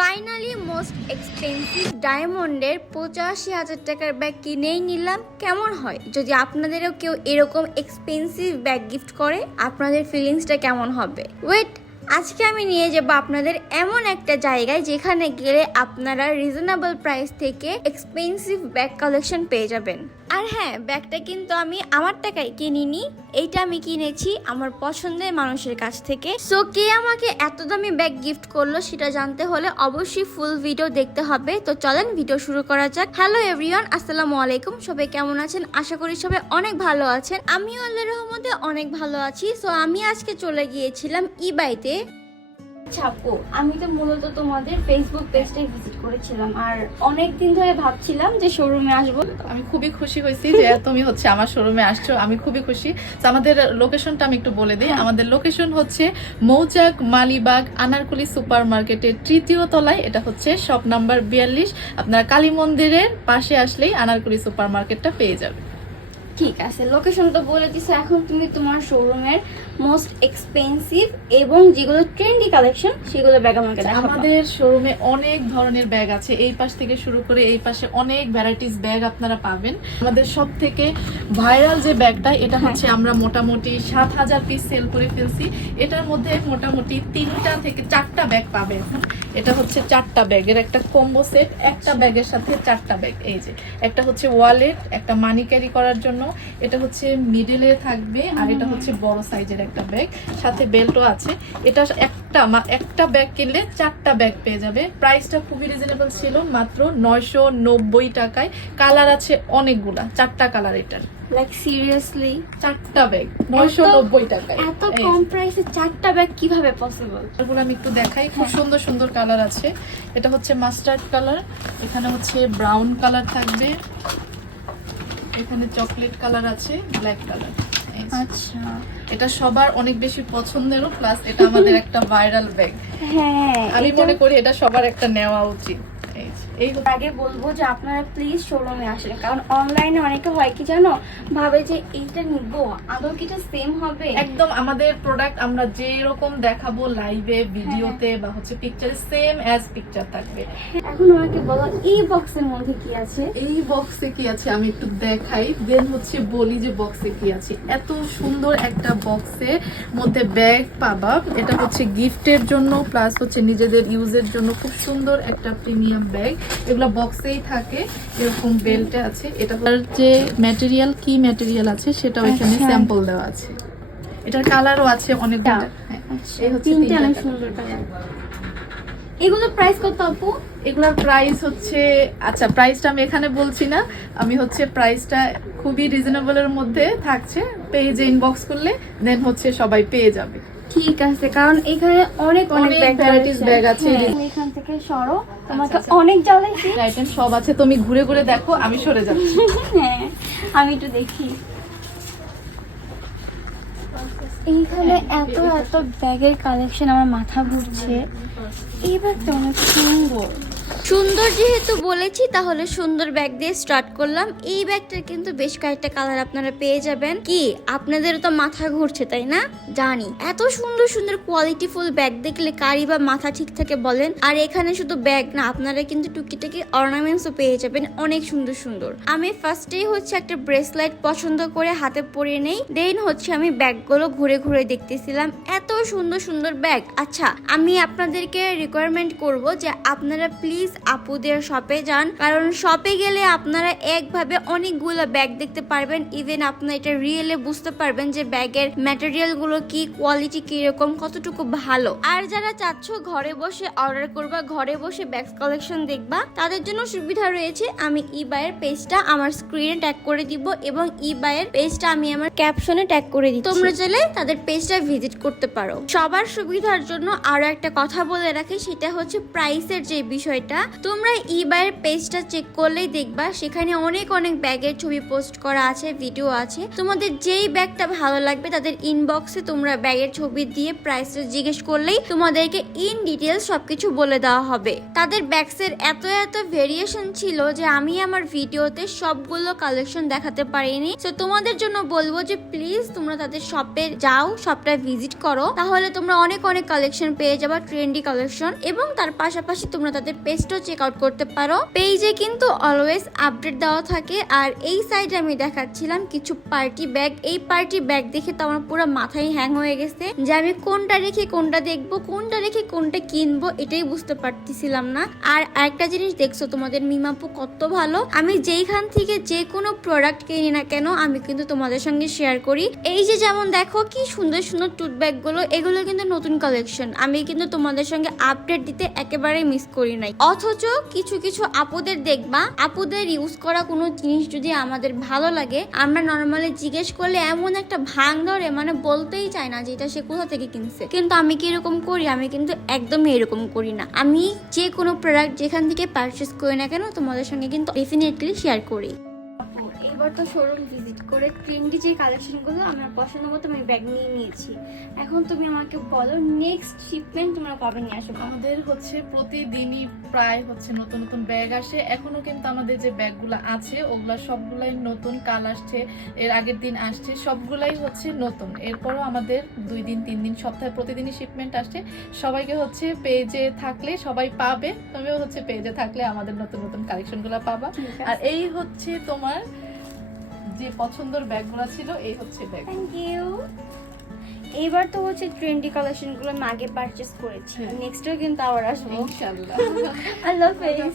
Finally most expensive ডায়মন্ডের 85,000 টাকার bag কিনেই নিলাম। কেমন হয় যদি আপনাদেরও কেউ এরকম এক্সপেন্সিভ ব্যাগ গিফট করে? আপনাদের ফিলিংসটা কেমন হবে? ওয়েট, আজকে আমি নিয়ে যাব আপনাদের এমন একটা জায়গায় যেখানে গেলে আপনারা রিজনেবল প্রাইস থেকে এক্সপেন্সিভ ব্যাগ কালেকশন পেয়ে যাবেন। আর হ্যাঁ, ব্যাগটা কিন্তু আমি আমার টাকায় কিনিনি, এইটা আমি কিনেছি আমার পছন্দের মানুষের কাছ থেকে। সো কে আমাকে এত দামি ব্যাগ গিফট করলো সেটা জানতে হলে অবশ্যই ফুল ভিডিও দেখতে হবে। তো চলেন ভিডিও শুরু করা যাক। হ্যালো এভরিওয়ান, আসসালামু আলাইকুম। সবাই কেমন আছেন? আশা করি সবাই অনেক ভালো আছেন। আমিও আল্লাহর রহমতে অনেক ভালো আছি। সো আমি আজকে চলে গিয়েছিলাম ইবাইতে। ছাপো, আমি তো মূলত তোমাদের ফেসবুক পেজটাই ভিজিট করেছিলাম আর অনেক দিন ধরে ভাবছিলাম যে শোরুমে আসবো। আমি খুবই খুশি হয়েছি যে তুমি আমার শোরুমে আসছো, আমি খুবই খুশি। তো আমাদের লোকেশনটা আমি একটু বলে দিই। আমাদের লোকেশন হচ্ছে মৌচাক মালিবাগ আনারকুলি সুপার মার্কেটের 3য় তলায়। এটা হচ্ছে শপ নাম্বার 42। আপনারা কালী মন্দিরের পাশে আসলেই আনারকুলি সুপার মার্কেটটা পেয়ে যাবে। ঠিক আছে, লোকেশন তো বলে দিছে। এখন তুমি তোমার শোরুমের মোস্ট এক্সপেন্সিভ এবং যেগুলো ট্রেন্ডি কালেকশন সেগুলো ব্যাগ আমাকে দেখাবা। আমাদের শোরুমে অনেক ধরনের ব্যাগ আছে, এই পাশ থেকে শুরু করে এই পাশে অনেক ভ্যারাইটিস ব্যাগ আপনারা পাবেন। আমাদের সব থেকে ভাইরাল যে ব্যাগটা, এটা হচ্ছে আমরা মোটামুটি 7,000 পিস সেল করে ফেলছি। এটার মধ্যে মোটামুটি 3টা থেকে 4টা ব্যাগ পাবে এখন। এটা হচ্ছে 4টা ব্যাগের একটা কম্বো সেট, একটা ব্যাগের সাথে 4টা ব্যাগ। এই যে একটা হচ্ছে ওয়ালেট, একটা মানি ক্যারি করার জন্য, এটা হচ্ছে মিডলে থাকবে, আর এটা হচ্ছে বড় সাইজের একটা ব্যাগ, সাথে বেল্টও আছে। এটা একটা ব্যাগ কিনলে 4টা ব্যাগ পেয়ে যাবে। প্রাইসটা খুবই রিজনেবল ছিল, মাত্র 990 টাকায়। কালার আছে অনেকগুলা, 4টা কালার। এটার লাইক সিরিয়াসলি 4টা ব্যাগ 990 টাকায়। এত কম প্রাইসে 4টা ব্যাগ কিভাবে পসিবল? এগুলো আমি একটু দেখাই, খুব সুন্দর সুন্দর কালার আছে। এটা হচ্ছে মাস্টার্ড কালার, এখানে হচ্ছে ব্রাউন কালার থাকবে, এখানে চকলেট কালার আছে, ব্ল্যাক কালার। আচ্ছা, এটা সবার অনেক বেশি পছন্দেরও, প্লাস এটা আমাদের একটা ভাইরাল ব্যাগ। হ্যাঁ, আমি মনে করি এটা সবার একটা নেওয়া উচিত। এই আগে বলবো যে আপনারা প্লিজ শোরুমে আসেন, কারণ অনলাইনে অনেকে হয় কি জানো, ভাবে যে এইটা নিবো, আদৌ কি এটা সেম হবে? একদম আমাদের প্রোডাক্ট আমরা যে রকম দেখাবো লাইভে ভিডিওতে বা হচ্ছে পিকচারে, সেম অ্যাজ পিকচার থাকবে। এখন আমাকে বলো এই বক্সের মধ্যে কি আছে? এই বক্সে কি আছে আমি একটু দেখাই, দেন হচ্ছে বলি যে বক্সে কি আছে। এত সুন্দর একটা বক্সের মধ্যে ব্যাগ পাবা। এটা হচ্ছে গিফটের জন্য প্লাস হচ্ছে নিজেদের ইউজের জন্য খুব সুন্দর একটা প্রিমিয়াম ব্যাগ। এগুলো বক্সেই থাকে, এরকম বেল্টে আছে। এটা যে ম্যাটেরিয়াল, কি ম্যাটেরিয়াল আছে সেটাও এখানে স্যাম্পল দেওয়া আছে। এটার কালারও আছে অনেকগুলো। এই হচ্ছে তিনটে অনেক তিনটা সুন্দর কালার। এগুলোর প্রাইস কত আপু? এগুলোর প্রাইস হচ্ছে, আচ্ছা প্রাইসটা আমি এখানে বলছি না, আমি হচ্ছে প্রাইসটা খুবই রিজনেবলের মধ্যে থাকছে। পেজে ইনবক্স করলে দেন হচ্ছে সবাই পেয়ে যাবে। ঠিক আছে, কারণ এখানে অনেক ভ্যারাইটিস ব্যাগ আছে। এখান থেকে সরো, তোমাকে অনেক জ্বালাইছি। আইটেম সব আছে, তুমি ঘুরে ঘুরে দেখো, আমি সরে যাচ্ছি। হ্যাঁ, আমি একটু দেখি। এইখানে এত এত ব্যাগের কালেকশন, আমার মাথা ঘুরছে। এই ব্যাগটা অনেক সুন্দর। সুন্দর যেহেতু বলেছি, তাহলে সুন্দর ব্যাগ দিয়ে স্টার্ট করলাম। এই ব্যাগটার কিন্তু বেশ কয়েকটা কালার আপনারা পেয়ে যাবেন। কি আপনাদেরও তো মাথা ঘুরছে তাই না? জানি, এত সুন্দর সুন্দর কোয়ালিটিফুল ব্যাগ দেখলে কারি বা মাথা ঠিক থাকে বলেন? আর এখানে শুধু ব্যাগ না, আপনারা কিন্তু টুকিটাকি অর্নামেন্টসও পেয়ে যাবেন, অনেক সুন্দর সুন্দর। আমি ফার্স্টেই হচ্ছে একটা ব্রেসলেট পছন্দ করে হাতে পরিয়ে নেই, দেন হচ্ছে আমি ব্যাগগুলো ঘুরে ঘুরে দেখতেছিলাম। এত সুন্দর সুন্দর ব্যাগ। আচ্ছা, আমি আপনাদেরকে রিকোয়ারমেন্ট করব যে আপনারা প্লিজ আপুদের শপে যান, কারণ শপে গেলে আপনারা একভাবে অনেকগুলো ব্যাগ দেখতে পারবেন। ইভেন আপনারা এটা রিয়েলে বুঝতে পারবেন যে ব্যাগের ম্যাটেরিয়াল গুলো কি, কোয়ালিটি কিরকম, কতটুকু ভালো। আর যারা চাচ্ছ ঘরে বসে অর্ডার করবা, ঘরে বসে ব্যাগ কালেকশন দেখবা, তাদের জন্য সুবিধা রয়েছে। আমি ইবাইয়ের পেজটা আমার স্ক্রিনে ট্যাগ করে দিব এবং ইবাইয়ের পেজটা আমি আমার ক্যাপশনে ট্যাগ করে দিচ্ছি। তোমরা চাইলে তাদের পেজটা ভিজিট করতে পারো। সবার সুবিধার জন্য আরো একটা কথা বলে রাখি, সেটা হচ্ছে প্রাইসের যে বিষয়টা। তোমরা ইবাইয়ের পেজটা চেক করলেই দেখবা সেখানে অনেক অনেক ব্যাগের ছবি পোস্ট করা আছে, ভিডিও আছে। তোমাদের যেই ব্যাগটা ভালো লাগবে তাদের ইনবক্সে তোমরা ব্যাগের ছবি দিয়ে প্রাইসটা জিজ্ঞেস করলেই তোমাদেরকে ইন ডিটেলস সবকিছু বলে দেওয়া হবে। তাদের ব্যাগসের এত এত ভেরিয়েশন ছিল যে আমি আমার ভিডিওতে সবগুলো কালেকশন দেখাতে পারিনি। তো তোমাদের জন্য বলবো যে প্লিজ তোমরা তাদের শপে যাও, শপটা ভিজিট করো, তাহলে তোমরা অনেক অনেক কালেকশন পেয়ে যাবা, ট্রেন্ডি কালেকশন। এবং তার পাশাপাশি তোমরা তাদের পেজটাও চেক আউট করতে পারো। পেজে কিন্তু অলওয়েজ আপডেট দেওয়া থাকে। আর এই সাইডে আমি দেখাচ্ছিলাম কিছু পার্টি ব্যাগ। এই পার্টি ব্যাগ দেখে তো আমার পুরো মাথায় হ্যাং হয়ে গেছে যে আমি কোনটা রেখে কোনটা দেখবো, কোনটা রেখে কোনটা কিনবো, এটাই বুঝতে পারতেছিলাম না। আর আরেকটা জিনিস দেখছো, তোমাদের মিমাপু কত ভালো। আমি যেইখান থেকে যে কোনো প্রোডাক্ট কিনি না কেন আমি কিন্তু তোমাদের সঙ্গে শেয়ার করি। এই যে যেমন দেখো কি সুন্দর সুন্দর টুথ ব্যাগ গুলো, এগুলো কিন্তু নতুন কালেকশন। আমি কিন্তু তোমাদের সঙ্গে আপডেট দিতে একেবারে মিস করি নাই। অথচ কিছু কিছু আপুদের দেখবা, আপুদের ইউজ করা কোনো জিনিস যদি আমাদের ভালো লাগে, আমরা নর্মালি জিজ্ঞেস করলে এমন একটা ভাঙ ধরে, মানে বলতেই চায় না যে এটা সে কোথা থেকে কিনছে। কিন্তু আমি কি এরকম করি? আমি কিন্তু একদমই এরকম করি না। আমি যে কোনো প্রোডাক্ট যেখান থেকে পারচেস করি না কেন তোমাদের সঙ্গে কিন্তু ডেফিনেটলি শেয়ার করি। এবার তো শোরুম ভিজিট করে ট্রেন্ডি যে কালেকশনগুলো আমার পছন্দ মতো আমি ব্যাগ নিয়ে নিয়েছি। এখন তুমি আমাকে বলো নেক্সট শিপমেন্ট তোমরা কবে নিয়ে আসবে? আমাদের হচ্ছে প্রতিদিনই প্রায় হচ্ছে নতুন নতুন ব্যাগ আসে। এখনো কিন্তু আমাদের যে ব্যাগগুলো আছে ওগুলা সবগুলাই নতুন, কাল আসছে, এর আগের দিন আসছে, সবগুলাই হচ্ছে নতুন। এরপরও আমাদের 2 দিন 3 দিন সপ্তাহে প্রতিদিনই শিপমেন্ট আসছে। সবাইকে হচ্ছে পেজে থাকলে সবাই পাবে, তুমিও হচ্ছে পেজে থাকলে আমাদের নতুন নতুন কালেকশনগুলো পাবা। আর এই হচ্ছে তোমার যে পছন্দের ব্যাগগুলো ছিল, এই হচ্ছে ব্যাগ। Thank you. এইবার তো হচ্ছে ট্রেন্ডি কালেকশনগুলো আমি আগে পারচেস করেছি, নেক্সটও কিন্তু আবার আসবো ইনশাআল্লাহ। আল্লাহ হাফেজ।